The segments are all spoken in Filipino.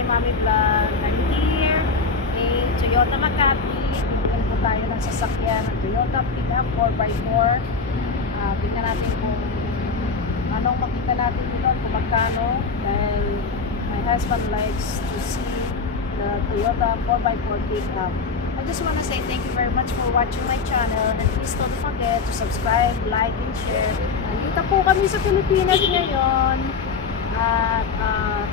kay Mami Vlog. I'm here in Toyota Makati. Bigyan po tayo ng sasakyan ng Toyota Pickup 4x4. Tingnan natin kung anong makita natin dito, kung magkano. Dahil my husband likes to see the Toyota 4x4 Pickup. I just want to say thank you very much for watching my channel, and please don't forget to subscribe, like, and share. Nandito po kami sa Pilipinas ngayon at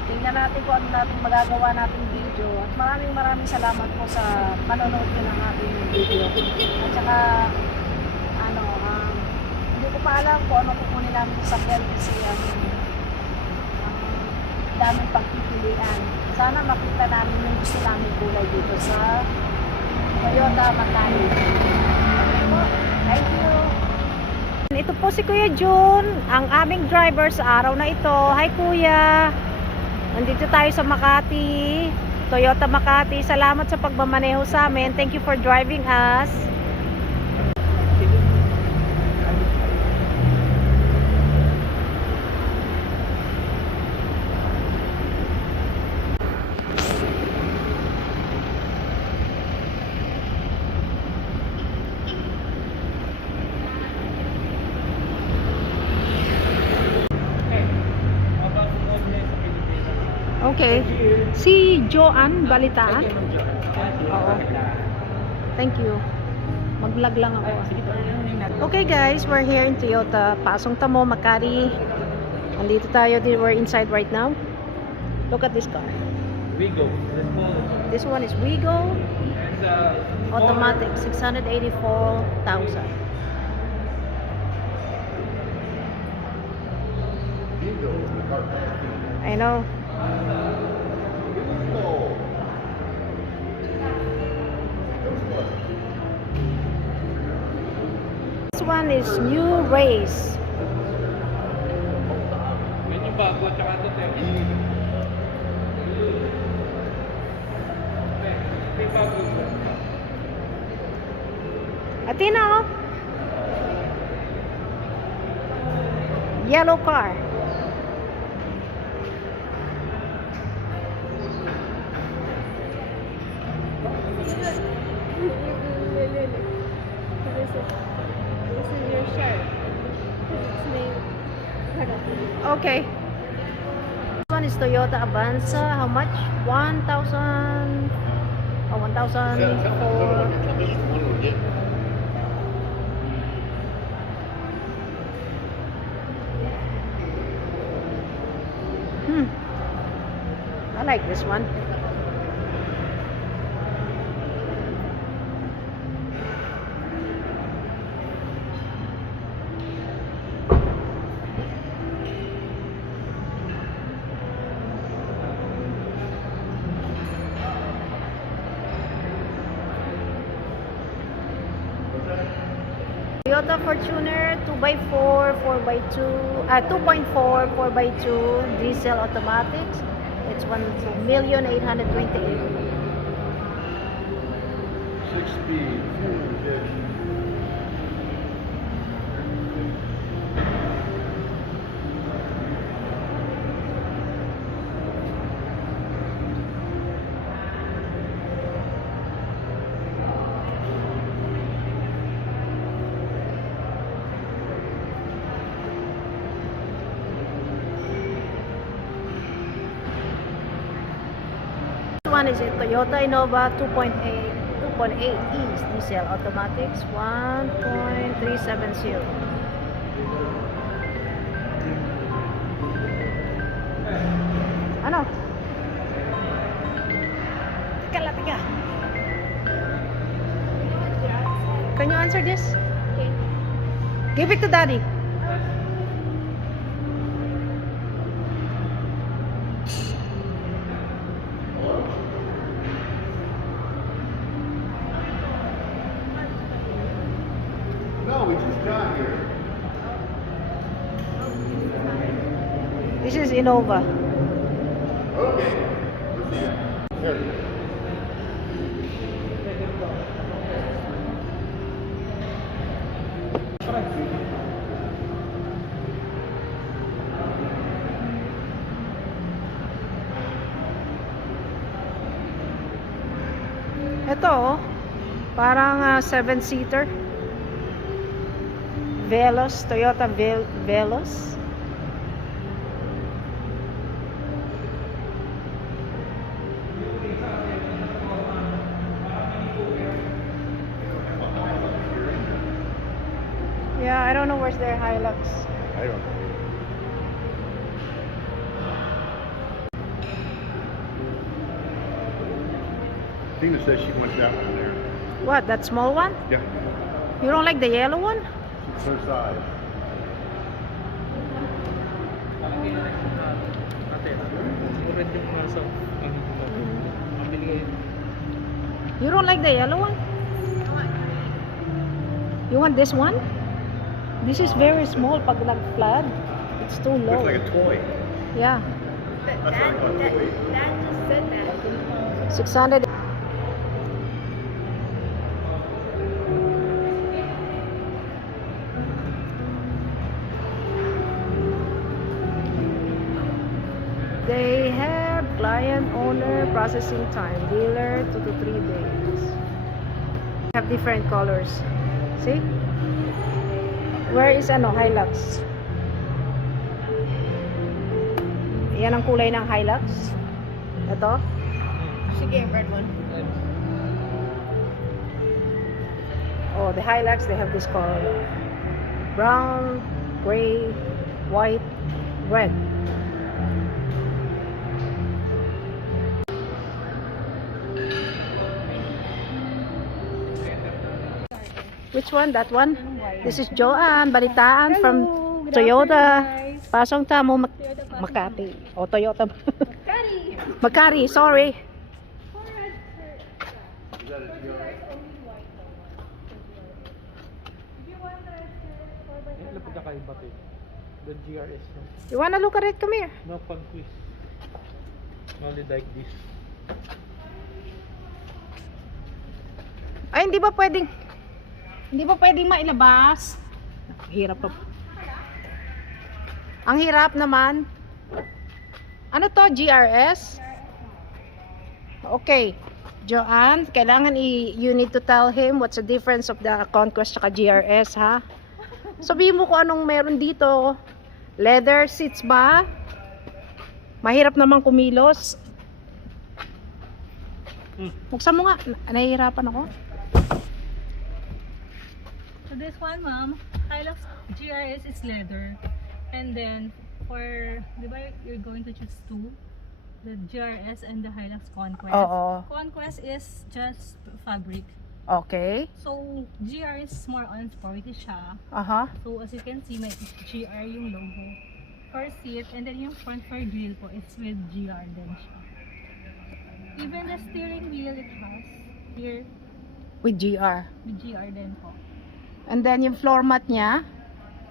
tingnan natin kung ano natin magagawa nating video, at maraming salamat po sa panonood nyo ng ating video. At saka hindi ko pa alam kung ano kukunin namin sa sakyan kasi daming pagpipilian. Sana makita namin yung gusto namin kulay dito sa Toyota Makati. Thank you. Ito po si Kuya Jun, ang aming driver sa araw na ito. Hi Kuya. Nandito tayo sa Makati, Toyota Makati. Salamat sa pagmamaneho sa amin. Thank you for driving us. Okay. Si Joanne Balitaan? Oo. Thank you. Mag-vlog lang ako. Okay guys, we're here in Toyota Pasong Tamo Makati. Andito tayo. We're inside right now. Look at this car. Wigo. This one is Wigo. Automatic, 684,000. I know. This one is new race. Yan yung bago, tsaka ito Atina, oh. Yellow car. Okay. This one is Toyota Avanza. How much? 1,000. Oh, 1,004. I like this one. Toyota Fortuner 2x4, 4x2, 2.4, 4x2 diesel automatics. It's 1,828,000. 6-speed. One is a Toyota Innova 2.8 E's diesel automatics, 1.370. Ano? Tiga. Can you answer this? Okay. Give it to Daddy. No, we just got here. This is Innova. Okay. Let's see it. Here. Ito oh, parang 7-seater. Veloz, Toyota Veloz. Yeah, I don't know where's their Hilux. I don't know. Tina says she wants that one there. What, that small one? Yeah. You don't like the yellow one? It's her size. You don't like the yellow one? You want this one? This is very small pag nag-flood. It's too low. Looks like a toy. Yeah. That's what I call a toy. That just said that. 600. They have client owner processing time, dealer 2 to 3 days. Have different colors. See? Where is Hilux? Yan ang kulay ng Hilux. Ito. Sige, red one. Oh, the Hilux, they have this color. Brown, gray, white, red. Which one? That one? This is Joanne, balitaan from Toyota Pasong Tamo Makati. O Toyota Makati, sorry. The GRS, no? You wanna look at it? Come here. No Conquest. Only like this. Ay, hindi ba pwedeng mailabas? Hirap pa. Ang hirap naman. Ano to? GRS? Okay. Joanne, kailangan you need to tell him what's the difference of the Conquest at GRS, ha? Sabihin mo kung anong meron dito. Leather seats ba? Mahirap naman kumilos. Buksan mo nga. Nahihirapan ako. So this one, ma'am, Hilux GRS is leather. And then, for, di ba, you're going to choose two? The GRS and the Hilux Conquest. Oo. Conquest is just fabric. Okay. So, GR is more on sporty siya. Aha. So, as you can see, may GR yung logo. For seat, and then yung front for grill po, it's with GR din siya. Even the steering wheel, it has here With GR. with GR din po. And then yung floor mat niya.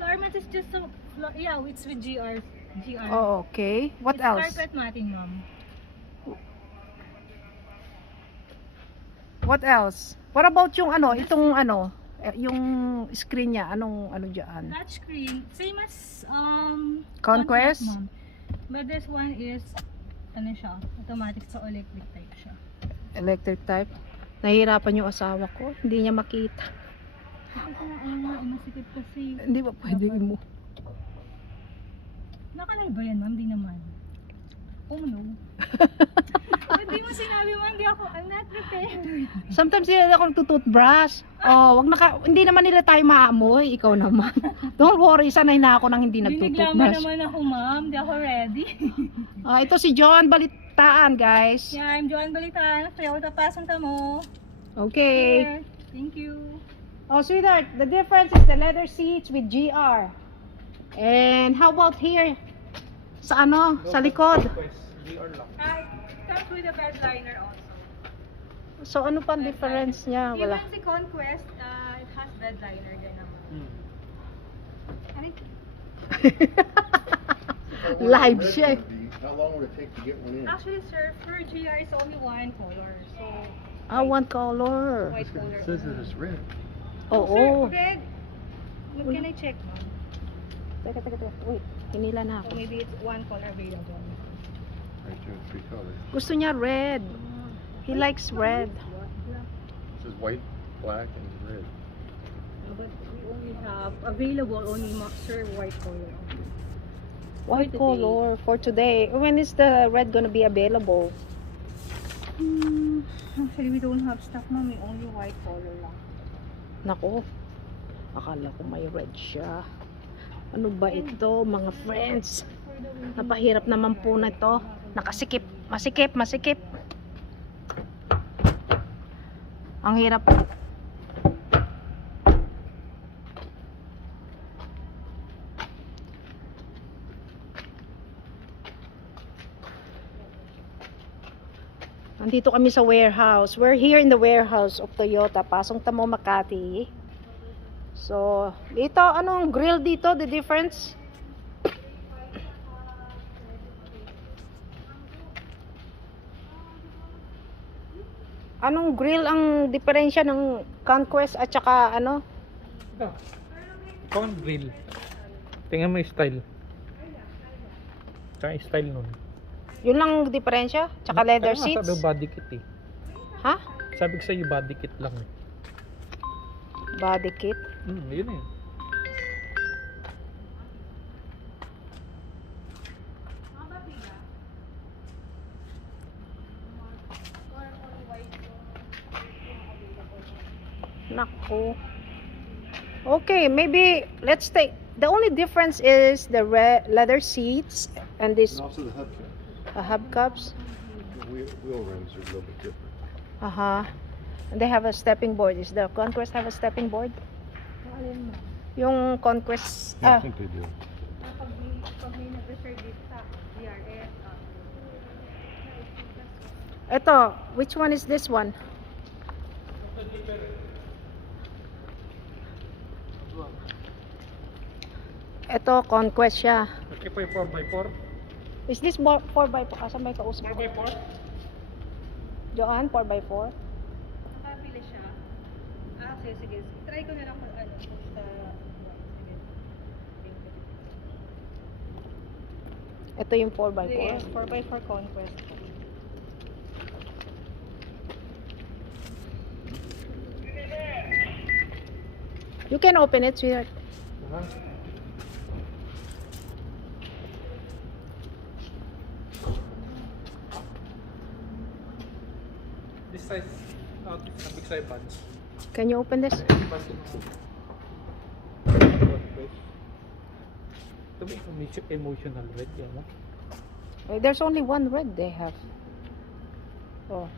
Floor mat is just so, yeah, it's with GR. GR. Oh, okay. What it's else? carpet matting, ma'am. What else? What about yung itong yung screen niya, ano diyan? Touch screen, same as Conquest? ma'am. But this one is ano siya, automatic sa electric type siya. Electric type. Nahihirapan yung asawa ko, hindi niya makita. Masikip kasi. Hindi ba pwedeng mo? Nakalay ba yan, ma'am? Di naman. Oh no. Hindi mo sinabi mo, I'm not prepared. Sometimes hindi ako nagtututbrush. Oh, hindi naman nila tayo maamoy, ikaw naman. Don't worry, sanay na ako nang hindi Biniglama nagtututbrush. naman ako, ma'am. Di ako ready. Ito si John Balitaan, guys. Yeah, I'm Joanne Balitaan, Toyota Pasong Tamo. Okay. Here. Thank you. Oh, sweetheart, the difference is the leather seats with GR. And how about here? Sa sa likod. Conquest, GR lang. Comes with a bed liner also. So ano pang difference niya? Wala. Even si Conquest, it has bed liner din naman. Live siya. How long would it take to get one in? Actually, sir, for GR is only one color. So, One color. white color. It says that it's red. Oo. Sir, red. Can I check, ma'am? Teka. Wait, hinila na So ako. maybe it's one color available. Right, there are three colors. Gusto niya red. He likes red. says white, black, and red. But we only have available only sir white color. White today. color for today. When is the red gonna be available? Actually, we don't have stock, ma'am. We only white color lang. Nako, akala ko may red siya. Ano ba ito, mga friends? For the waiting Napahirap naman po na ito. Nakasikip, masikip. Ang hirap. Nandito kami sa warehouse. We're here in the warehouse of Toyota Pasong Tamo Makati. So, dito, anong grill dito? The difference? Anong grill ang diferensya ng Conquest at saka ano? Ito. Ito ang grill. Tingnan mo yung style. Tsaka yung style nun. Yun lang ang diferensya? Tsaka leather Kaya nga seats? sabi body kit eh. Ha? Sabi ko sa'yo body kit lang eh. Body kit? Yun eh. Nako. Okay, maybe let's take. The only difference is the leather seats and this And also the hubcap. hubcaps. The wheel rims are a little bit different. And they have a stepping board. Is the Conquest have a stepping board? Yung Conquest. Yeah, I think they do. Pag may nag-reserve dito sa GRS, Ito, which one is this one? Ito, Conquest siya. Okay po yung 4x4. Is this 4x4? Kasan may kausap? 4x4? Joanne, 4x4? nakapila siya. Sige. Try ko na lang kung ano. Basta, sige. Ito yung 4x4. Yes, 4x4 Conquest. You can open it, sweetheart. This size, this big size buns. Can you open this? To be emotional red, yan mo. There's only one red they have. Oh.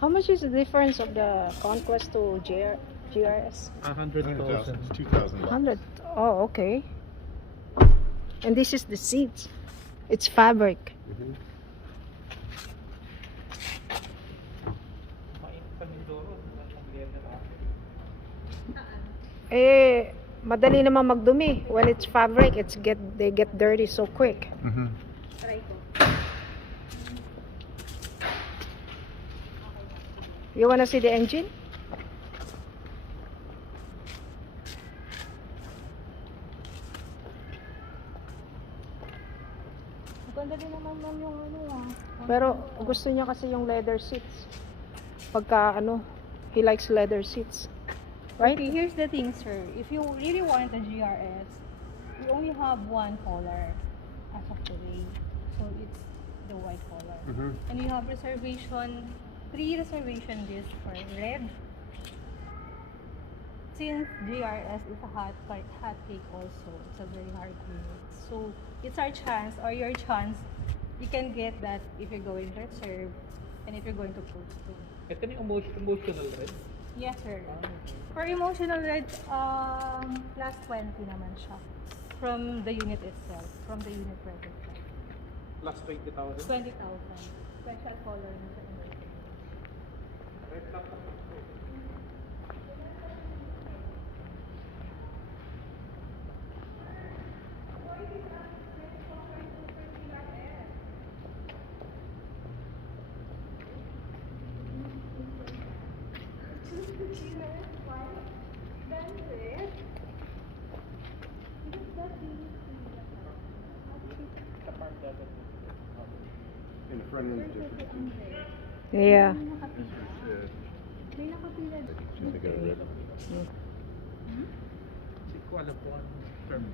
How much is the difference of the Conquest to GRS? 100,000. It's 2,000 bucks. 100. Oh, okay. And this is the seats. It's fabric. Mhm. Madali naman magdumi. When it's fabric, they get dirty so quick. Mhm. Try ko. You wanna see the engine? Maganda din naman ma'am yung ano Pero gusto niya kasi yung leather seats. Pagka he likes leather seats. Right? Okay, here's the thing, sir. If you really want a GRS, we only have one color as of today. So it's the white color. Mhm. And you have reservation, 3 reservation lists for red. Since GRS is a hot cake also, it's a very hard to make. So it's our chance or your chance. You can get that if you're going to reserve and if you're going to post too. Ito na yung emotional red. Yes, sir. For emotional red, plus 20 naman siya. From the unit itself. From the unit red itself. Plus 20,000. 20,000. Special color na sa inyo. Red lang. And the front end is different. Yeah. May nakapila. Yeah. May nakapila. I think I read it. Hindi ko alam po anong term.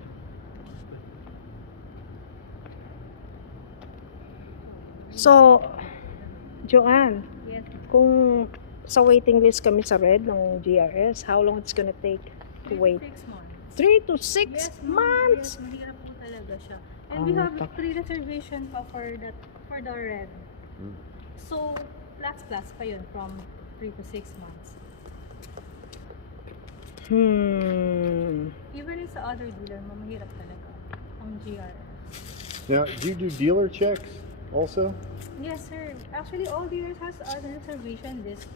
So, Joanne, Yes. kung sa waiting list kami sa red ng GRS, how long it's gonna take to 3 wait? to 6 months. 3 to 6 Yes, ma'am. months? Yes, mahirap po talaga siya. And we have free reservation pa for the red. Mm. So, plus pa yun from 3 to 6 months. Even sa other dealer, mahirap talaga ang GRS. Now, do you do dealer checks also? Yes, sir. Actually, all dealers has a reservation list.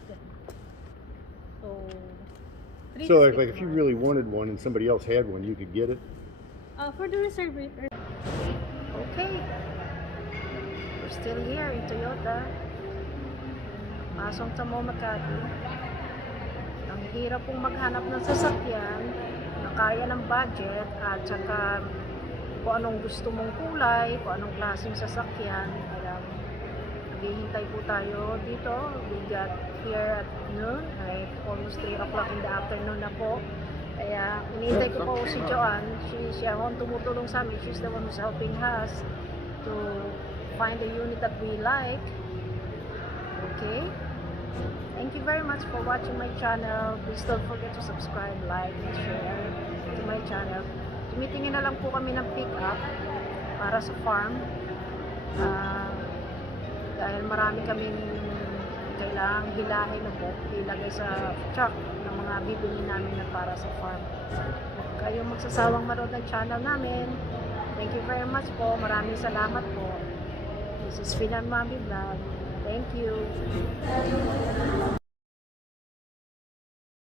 So, 3 So, to 6 like if you months. really wanted one and somebody else had one, you could get it? For the reservation, Okay. We're still here in Toyota. Pasong Tamo Makati. Ang hirap pong maghanap ng sasakyan na kaya ng budget at saka kung anong gusto mong kulay, kung anong klaseng sasakyan. Kaya naghihintay po tayo dito. We got here at noon, right? Almost 3 o'clock in the afternoon na po. Kaya hinihintay ko po si Joanne. Siya ang tumutulong sa amin. She's the one who's helping us to find the unit that we like. Okay? Thank you very much for watching my channel. Please don't forget to subscribe, like, and share to my channel. Tumitingin na lang po kami ng pick-up para sa farm. Dahil marami kaming kailangang hilahin na po, ilagay sa truck ng mga bibili namin na para sa farm. Kayong magsasawang manood ng channel namin. Thank you very much po. Maraming salamat po. This is Finan Mami Vlog. Thank you.